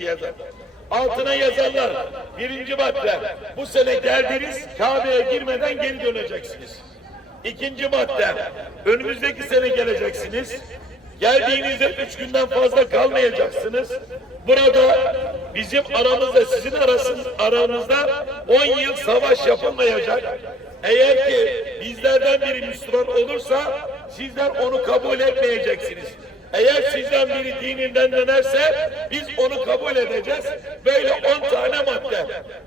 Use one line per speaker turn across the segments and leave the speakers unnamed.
diye yazar. Altına yazarlar. Birinci madde. Bu sene geldiniz Kabe'ye girmeden geri döneceksiniz. İkinci madde. Önümüzdeki sene geleceksiniz. Geldiğinizde üç günden fazla kalmayacaksınız. Burada bizim aramızda sizin arasınız, aranızda 10 yıl savaş yapılmayacak. Eğer ki bizlerden biri Müslüman olursa sizler onu kabul etmeyeceksiniz. Eğer sizden biri dininden dönerse biz onu kabul edeceğiz. Böyle 10 tane madde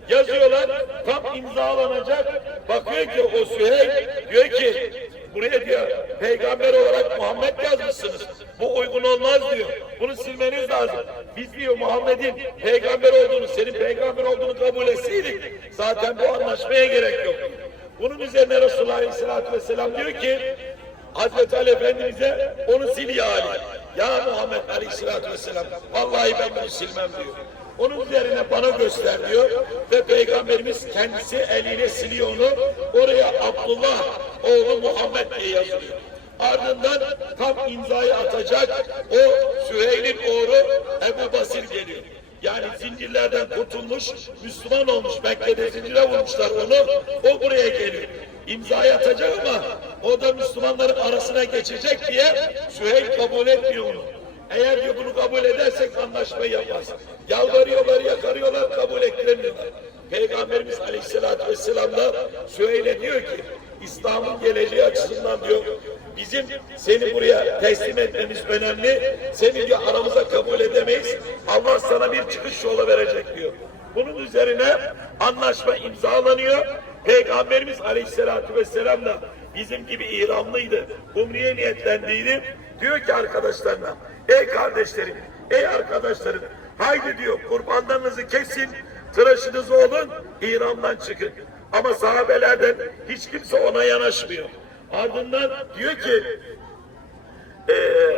yazıyorlar. Tam imzalanacak. Bakıyor ki o Süheyl diyor ki buraya diyor peygamber olarak Muhammed yazmışsınız. Bu uygun olmaz diyor. Bunu silmeniz lazım. Biz diyor Muhammed'in peygamber olduğunu, senin peygamber olduğunu kabul etseydik zaten bu anlaşmaya gerek yok. Bunun üzerine Resulullah Aleyhisselatü Vesselam diyor ki Hazreti Ali Efendimiz'e onu sil ya Ali. Ya Muhammed Aleyhisselatü Vesselam vallahi ben bunu silmem diyor. Onun üzerine bana göster diyor ve Peygamberimiz kendisi eliyle siliyor onu. Oraya Abdullah oğlu Muhammed diye yazıyor. Ardından tam imzayı atacak o Süheyl'in oğlu Ebu Basir geliyor. Yani zincirlerden kurtulmuş, Müslüman olmuş, Mekke'de zincire vurmuşlar onu, o buraya geliyor. İmzayı atacak ama o da Müslümanların arasına geçecek diye Süheyl kabul etmiyor onu. Eğer diyor bunu kabul edersek anlaşmayı yaparız. Yalvarıyorlar, yakarıyorlar, kabul ettiremiyorlar. Peygamberimiz Aleyhisselatü Vesselam da Süheyl'e diyor ki, İslam'ın geleceği açısından diyor, bizim seni buraya teslim etmemiz önemli, seni diyor aramıza kabul edemeyiz, Allah sana bir çıkış yolu verecek diyor. Bunun üzerine anlaşma imzalanıyor. Peygamberimiz Aleyhisselatü Vesselam da bizim gibi İranlıydı, Umre'ye niyetlendiydi. Diyor ki arkadaşlarına, ey kardeşlerim, ey arkadaşlarım, haydi diyor kurbanlarınızı kesin, tıraşınızı olun, İran'dan çıkın. Ama sahabelerden hiç kimse ona yanaşmıyor. Ardından diyor ki e,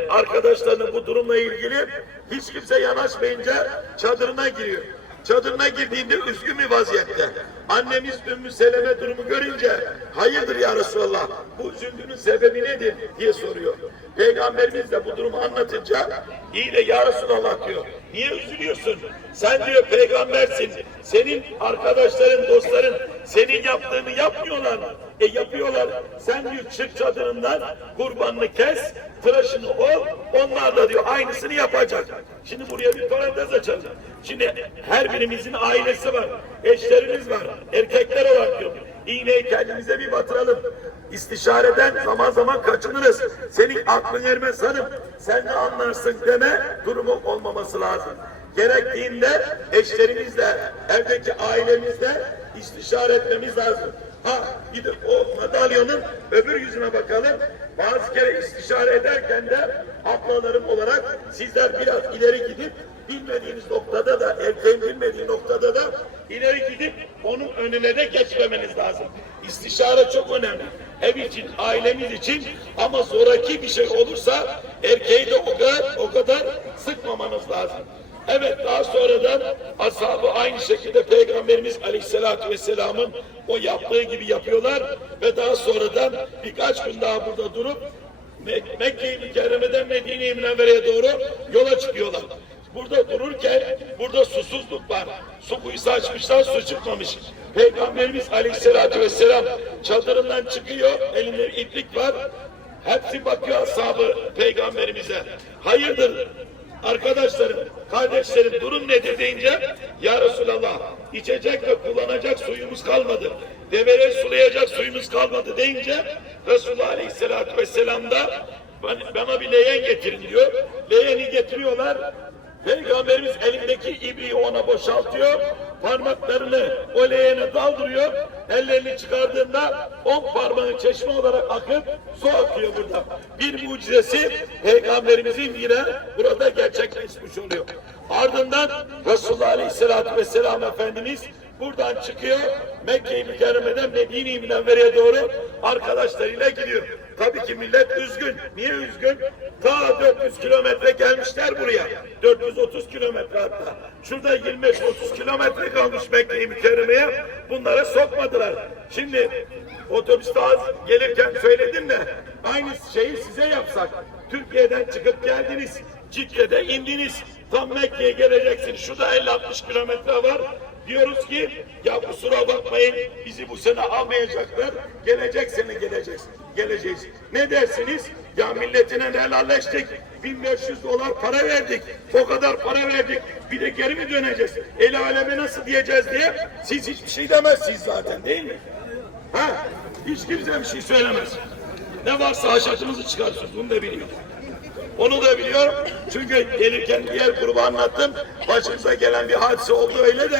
arkadaşlarının bu durumla ilgili hiç kimse yanaşmayınca çadırına giriyor. Çadırına girdiğinde üzgün bir vaziyette. Annemiz Ümmü Seleme durumu görünce hayırdır ya Resulallah bu üzüntünün sebebi nedir diye soruyor. Peygamberimiz de bu durumu anlatınca iyi de ya Resulallah diyor. Niye üzülüyorsun? Sen diyor peygambersin. Senin arkadaşların, dostların senin yaptığını yapmıyorlar mı? E yapıyorlar. Sen diyor çık çadırından kurbanını kes, tıraşını ol. Onlar da diyor aynısını yapacak. Şimdi buraya bir parantez açalım. Şimdi her birimizin ailesi var. Eşlerimiz var. Erkekler olarak diyor. İğneyi kendimize bir batıralım. İstişareden zaman zaman kaçınırız. Senin aklın ermez hanım. Sen ne anlarsın deme durumu olmaması lazım. Gerektiğinde eşlerimizle, evdeki ailemizle istişare etmemiz lazım. Ha de o madalyonun öbür yüzüne bakalım. Bazı kere istişare ederken de ablalarım olarak sizler biraz ileri gidip bilmediğiniz noktada da erkeğin bilmediği noktada da ileri gidip onun önüne de geçmemeniz lazım. İstişare çok önemli. Ev için, ailemiz için ama zoraki bir şey olursa erkeği de o kadar, o kadar sıkmamanız lazım. Evet daha sonradan ashabı aynı şekilde Peygamberimiz Aleyhisselatü Vesselam'ın o yaptığı gibi yapıyorlar ve daha sonradan birkaç gün daha burada durup Mek- Mekke-i Mükerreme'den Medine-i Münevvere'ye doğru yola çıkıyorlar. Burada dururken burada susuzluk var. Su kuyusu açmışlar su çıkmamış. Peygamberimiz Aleyhisselatü Vesselam çadırından çıkıyor elinde iplik var. Hepsi bakıyor ashabı peygamberimize. Hayırdır Arkadaşlarım, kardeşlerim durum nedir deyince Ya Resulallah içecek ve kullanacak suyumuz kalmadı. Develeri sulayacak suyumuz kalmadı deyince Resulullah Aleyhisselatü Vesselam da "Ben- bana bir leğen getirin diyor. Leğeni getiriyorlar. Peygamberimiz elindeki ibriği ona boşaltıyor. Parmaklarını o leğene daldırıyor. Ellerini çıkardığında on parmağı çeşme olarak akıp su akıyor burada. Bir mucizesi Peygamberimizin yine burada gerçekleşmiş oluyor. Ardından Resulullah Aleyhisselatü Vesselam Efendimiz buradan çıkıyor. Mekke-i Mükerreme'den Medine-i Münevvere'ye doğru arkadaşlarıyla gidiyor. Tabii ki millet üzgün. Niye üzgün? Ta 400 kilometre gelmişler buraya. 430 kilometre hatta. Şurada 25-30 kilometre kalmış Mekke-i Mükerreme'ye. Bunlara sokmadılar. Şimdi otobüste az gelirken söyledim de aynı şeyi size yapsak. Türkiye'den çıkıp geldiniz. Cidde'de indiniz. Tam Mekke'ye geleceksin. Şu da 50-60 kilometre var. Diyoruz ki ya kusura bakmayın bizi bu sene almayacaklar. Gelecek sene geleceğiz. Geleceğiz. Ne dersiniz? Ya milletine helalleştik. 1500 dolar para verdik. O kadar para verdik. Bir de geri mi döneceğiz? El aleme nasıl diyeceğiz diye siz hiçbir şey demezsiniz zaten değil mi? Ha? Hiç kimse bir şey söylemez. Ne varsa haşatımızı çıkarsın. Bunu da biliyorum. Onu da biliyorum. Çünkü gelirken diğer grubu anlattım. Başımıza gelen bir hadise oldu öyle de.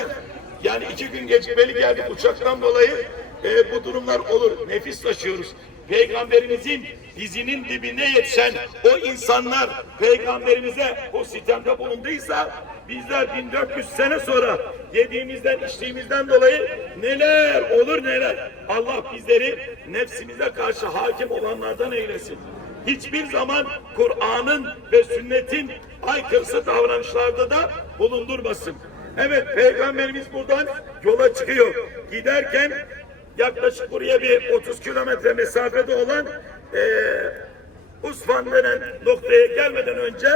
Yani iki gün gecikmeli geldik uçaktan dolayı. e, bu durumlar olur. Nefis taşıyoruz. Peygamberimizin dizinin dibine yetişen o insanlar peygamberimize o sitemde bulunduysa bizler 1400 sene sonra yediğimizden içtiğimizden dolayı neler olur neler. Allah bizleri nefsimize karşı hakim olanlardan eylesin hiçbir zaman Kur'an'ın ve sünnetin aykırısı davranışlarda da bulundurmasın. Evet Peygamberimiz buradan yola çıkıyor. Giderken yaklaşık buraya bir 30 kilometre mesafede olan eee Usfan denen noktaya gelmeden önce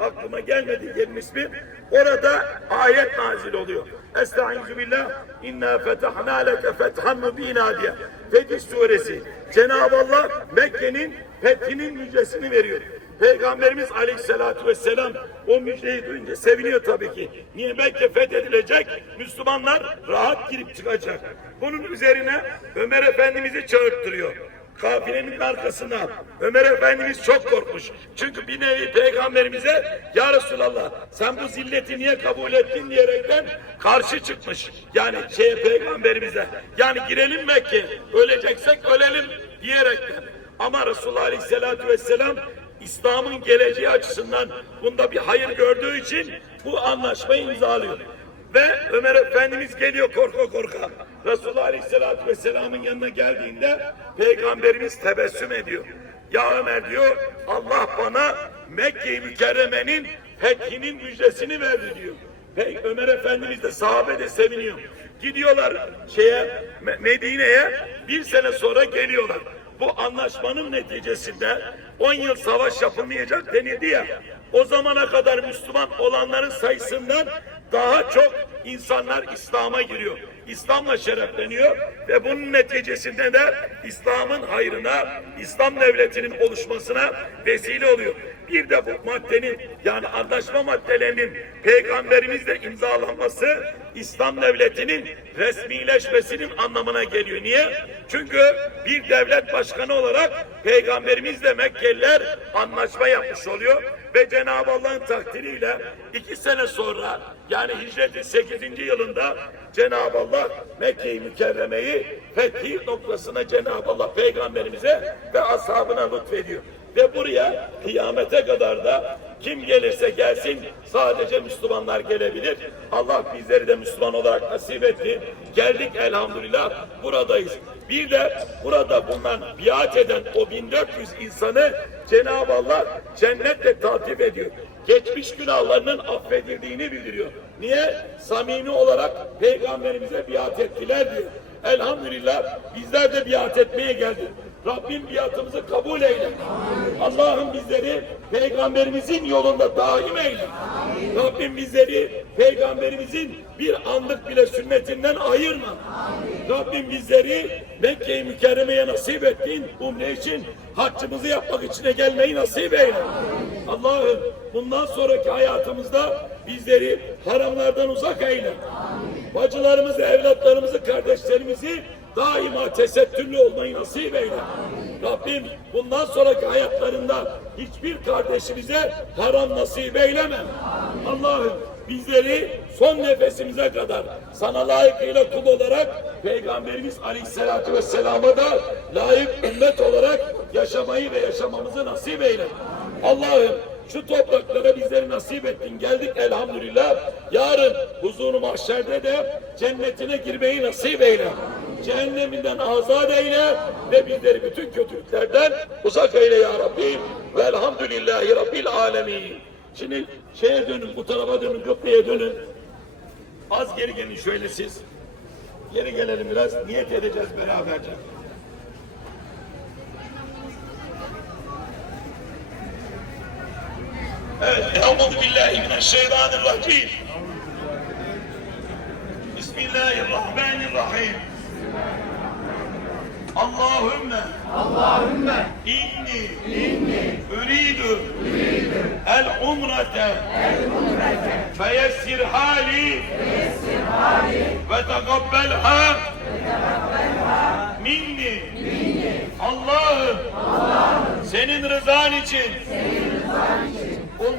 aklıma gelmedi yerin ismi. Orada ayet nazil oluyor. Estaizu billah inna fetahna leke fethan mübina diye. Fetih suresi. Cenab-ı Allah Mekke'nin fethinin müjdesini veriyor. Peygamberimiz aleyhissalatü vesselam o müjdeyi duyunca seviniyor tabii ki. Niye Mekke fethedilecek? Müslümanlar rahat girip çıkacak. Bunun üzerine Ömer Efendimiz'i çağırttırıyor kafilenin arkasına Ömer Efendimiz çok korkmuş. Çünkü bir nevi peygamberimize ya Resulallah sen bu zilleti niye kabul ettin diyerekten karşı çıkmış. Yani şeye peygamberimize yani girelim Mekke öleceksek ölelim diyerekten. Ama Resulullah Aleyhisselatü Vesselam İslam'ın geleceği açısından bunda bir hayır gördüğü için bu anlaşmayı imzalıyor. Ve Ömer Efendimiz geliyor korka korka. Resulullah Aleyhisselatü Vesselam'ın yanına geldiğinde Peygamberimiz tebessüm ediyor. Ya Ömer diyor Allah bana Mekke-i Mükerreme'nin fethinin müjdesini verdi diyor. Pey Ömer Efendimiz de sahabe de seviniyor. Gidiyorlar şeye Me- Medine'ye bir sene sonra geliyorlar. Bu anlaşmanın neticesinde 10 yıl savaş yapılmayacak denildi ya. O zamana kadar Müslüman olanların sayısından daha çok insanlar İslam'a giriyor. İslam'la şerefleniyor ve bunun neticesinde de İslam'ın hayrına, İslam devletinin oluşmasına vesile oluyor. Bir de bu maddenin yani anlaşma maddelerinin peygamberimizle imzalanması İslam devletinin resmileşmesinin anlamına geliyor. Niye? Çünkü bir devlet başkanı olarak peygamberimizle Mekkeliler anlaşma yapmış oluyor ve Cenab-ı Allah'ın takdiriyle iki sene sonra yani hicretin 8. yılında Cenab-ı Allah Mekke-i Mükerreme'yi fethi noktasına Cenab-ı Allah peygamberimize ve ashabına lütfediyor. Ve buraya kıyamete kadar da kim gelirse gelsin sadece Müslümanlar gelebilir. Allah bizleri de Müslüman olarak nasip etti. Geldik elhamdülillah buradayız. Bir de burada bulunan biat eden o 1400 insanı Cenab-ı Allah cennetle tatip ediyor. Geçmiş günahlarının affedildiğini bildiriyor. Niye? Samimi olarak peygamberimize biat ettiler diyor. Elhamdülillah bizler de biat etmeye geldik. Rabbim biatımızı kabul eyle. Allah'ım bizleri peygamberimizin yolunda daim eyle. Rabbim bizleri peygamberimizin bir anlık bile sünnetinden ayırma. Rabbim bizleri Mekke-i Mükerreme'ye nasip ettin. Umre için haccımızı yapmak için de gelmeyi nasip eyle. Allah'ım bundan sonraki hayatımızda bizleri haramlardan uzak eyle. Bacılarımızı, evlatlarımızı, kardeşlerimizi daima tesettürlü olmayı nasip eyle. Rabbim bundan sonraki hayatlarında hiçbir kardeşimize haram nasip eyleme. Allah'ım bizleri son nefesimize kadar sana layıkıyla kul olarak Peygamberimiz Aleyhisselatü Vesselam'a da layık ümmet olarak yaşamayı ve yaşamamızı nasip eyle. Allah'ım şu topraklara bizleri nasip ettin. Geldik elhamdülillah. Yarın huzuru mahşerde de cennetine girmeyi nasip eyle. Cehenneminden azat eyle ve bizleri bütün kötülüklerden uzak eyle ya Rabbi. Velhamdülillahi Rabbil alemin. Şimdi şeye dönün, bu tarafa dönün, köprüye dönün. Az geri gelin şöyle siz. Geri gelelim biraz. Niyet edeceğiz beraberce. Evet, Euzu billahi mineşşeytanirracim. Bismillahirrahmanirrahim. Allahümme.
Allahümme.
İnni.
İnni.
Üridu. El umrete. Feyessir hali. Ve tekabbelha minni. Allah'ım. Senin rızan için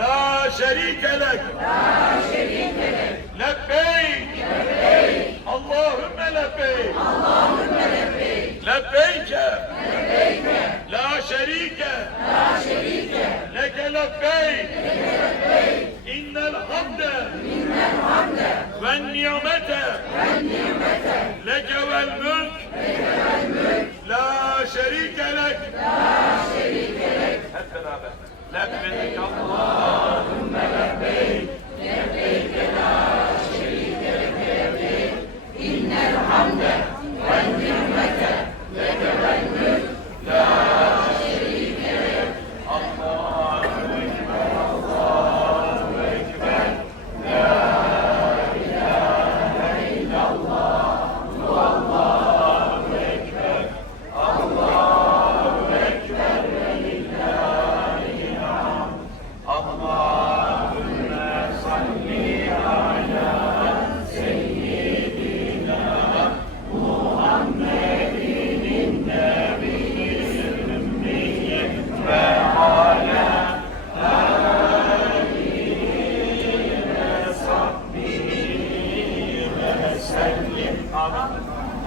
La şerike lek. Lebbeyk.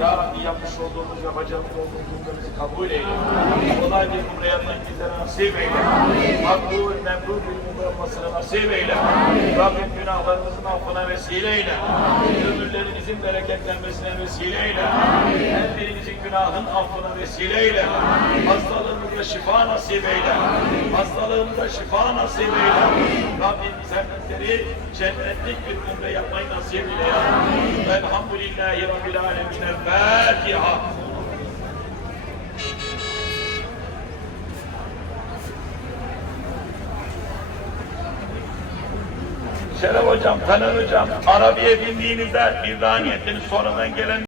Ya Rabbi yapmış olduğumuz, yapacağımız olduğumuzlarımızı kabul eyle. Kolay bir umre yapmayı bizlere nasip eyle. Makbul, memnun bir umre olmasını nasip eyle. Rabbim günahlarımızın affına vesile eyle. Ömürlerimizin bereketlenmesine vesile eyle. Her birimizin günahın affına vesile eyle. Hastalığımıza şifa nasip eyle. Hastalığımıza şifa nasip eyle. Rabbim bizleri cennetlik bir umre yapmayı nasip eyle ya. Rabbil Alemin. Fatiha. Şeref hocam, Taner hocam, Arabiye bindiğinizde bir daha niyetiniz sonradan gelen